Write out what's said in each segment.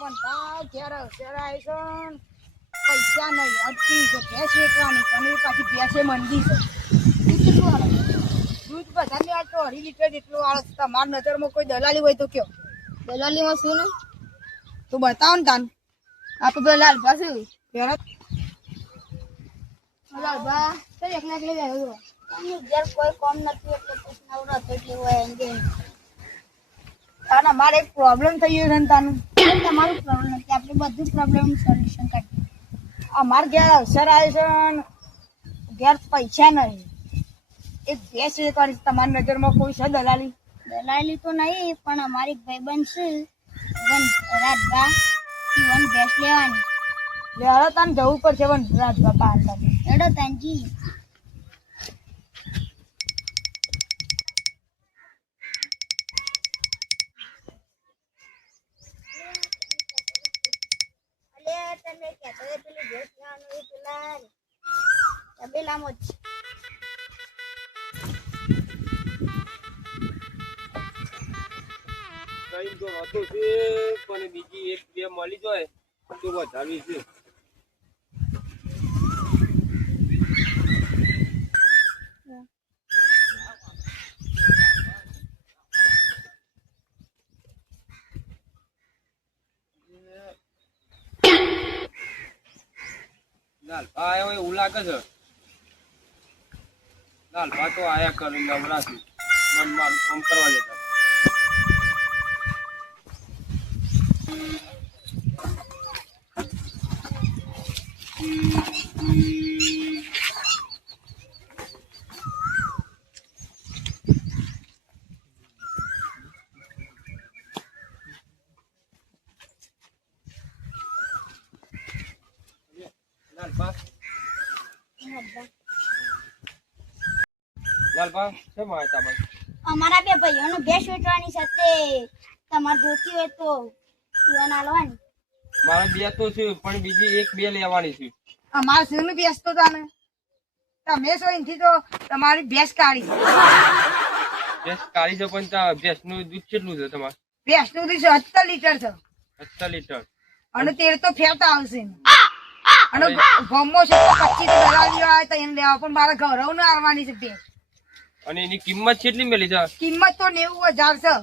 બંધા ઘેર અવસર આવી છે પૈસા નહીં અટકી છે ભેંસ વેચવાની અને પાછી ભેંસે મંદી છે દૂધ બધાને આ તો 2.5 લીટર જેટલું આવે છે. તમારી નજરમાં કોઈ દલાલી હોય તો કયો. દલાલીમાં શું ને તો બતાવો ને તાન. આ તો લાલ પાસે લાલભા કઈ એકલા એકલા જાય ઘેર કોઈ કામ નથી એટલે પૂછનાવ નતો એટલે હોય એમ કે તાના મારે એક પ્રોબ્લેમ થઈ ગયો છે ને તાનું. તમારું પ્રોબ્લેમ નથી આપણે બધું પ્રોબ્લેમ સોલ્યુશન કાઢીએ. અમારે ઘેર અવસર આવે છે ને ઘેર પૈસા નહીં. એક ભેંસ વેચવાની છે. તમારી નજરમાં કોઈ છે દલાલી? દલાલી તો નહીં પણ અમારી ભાઈબંધ છે રાજભા વન ભેંસ લેવાની. લે હવે તાને જવું પડશે વનરાજ બાપા હતા એડો તાનજી તને કહેતો પેલી ભેંસ લેવાનું એ પેલા તબેલામાં જ કઈ તો હતું છે પણ બીજી એક બે મળી જાય તો વધારવી છે. લાલભા આવ્યો એવું લાગે છે. લાલભા તો આયા કરે નવરાથી મન મારું કામ કરવા જતા. લાલભા શેમ આવ્યા તા ભાઈ? અમારા બે ભાઈઓને ભેંસ વેચવાની છે તે તમારે જોતી હોય તો ઈવન આલવાની. મારે બે તો છે પણ બીજી એક બે લેવાની છે. અમારે શું ભેંસ તો તાને તમે છો એનથી તો તમારી ભેંસ કાઢી. ભેંસ કાઢી છે પણ ત્યાં ભેંસનું દૂધ કેટલું છે તમારે? ભેંસનું દૂધ 70 લીટર છે 70 લીટર અને તેલ તો ફેરતા આવશે અને ગમો છે તો 25 દલાલી આવે તો એને લેવા પણ મારા ઘરવ ને આવવાની છે ભેંસ. અને એની કિંમત કેટલી મેલી છે? કિંમત તો 90,000 છે.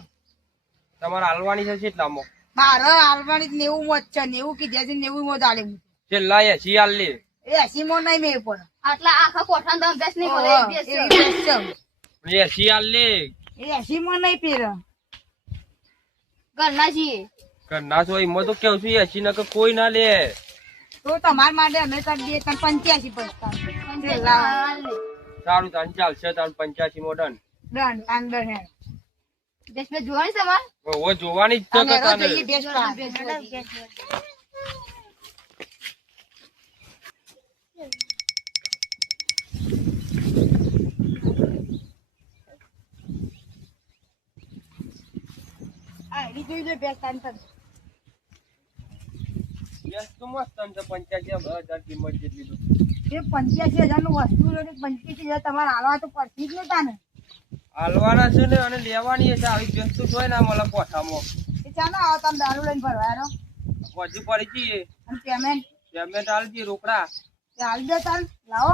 તમારે હાલવાની છે કેટલામાં? મારે હાલવાની 90 જ છે. 90 કીધા છે 90 માં ચાલે. છેલ્લા 80 હાલ લે. 80 માં નહીં મેળ પડે. આટલા આખા કોઠામાં તમે ભેંસ નહીં બોલે એવી ભેંસ છે. 80 હાલ લે. 80 માં નહીં પહેરે. ઘરના છીએ ના તો એમાં તો કેવું છું 80 નકર કોઈ ના લે. તો તમારા માટે અમે કરી દઈએ 85 પૈસા. સારું તાન ચાલશે તાન 85 મોડન ડન અંદર હે ભેંસ બે જોવાની છે અમારે ઓ જોવાની જ છે કે તાને જોઈએ ભેંસ કાઢ. આ ઈ જોઈ લે ભેંસ તાન તન. યસ તો મસ્ત તાન 85,000 કિંમત જેટલી તો એ 85,000 નું વસ્તુ લો ને 25,000 તમારે હાલવા તો પડતી જ ને તાને. હાલવાના છે ને અને લેવાની છે. આવી ભેંસ તો જોઈ ના મળે કોઠામાં. એ ચાલો આવો તમે દારૂ લઈને ભરવાનો હજુ પડી જઈએ અને પેમેન્ટ પેમેન્ટ હાલજી રોકડા તે હાલ દો તાન લાવો.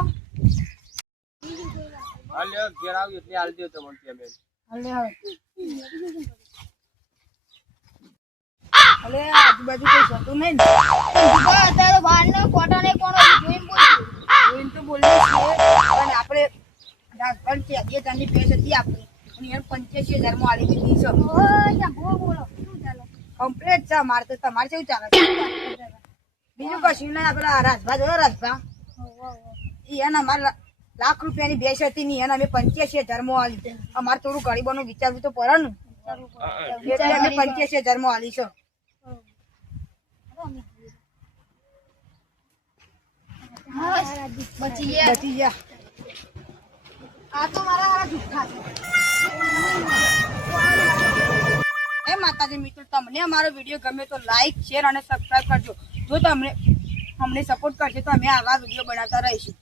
હાલ ઘેર આવી એટલે હાલ દો તમને પેમેન્ટ. હલે હવે અલે આજુબાજુ કોઈ જતું નહીં ને. અત્યારે બહાર ને કોટા ને કોણ જોઈને બોલજો જોઈને તો બોલીએ છીએ પણ આપણે ડાક્ટર છે અધ્યતનની ભેંસ હતી આપણી અને એને 85,000 માં આલી દીધી છે. બોલો શું ચાલે કમ્પ્લીટ છે. મારે તો તમારે કેવું ચાલે છે? બીજું કશું નહીં. આપડા રાજભા જોયો રાજભા એને અમારે લાખ રૂપિયાની ભેંસ હતી ને એને અમે 85,000 માં આલી. અમારે થોડું ગરીબોનું વિચારવું તો પડે ને એટલે અમે 85,000 માં આલી છે. બચી ગયા બચી ગયા. આ તો મારા હારા જુઠ્ઠા છે. એ માતાજી મિત્રો તમને અમારો વિડીયો ગમે તો લાઈક શેર અને સબસ્ક્રાઇબ કરજો. જો તમને અમને સપોર્ટ કરશે તો અમે આવા વિડીયો બનાવતા રહીશું.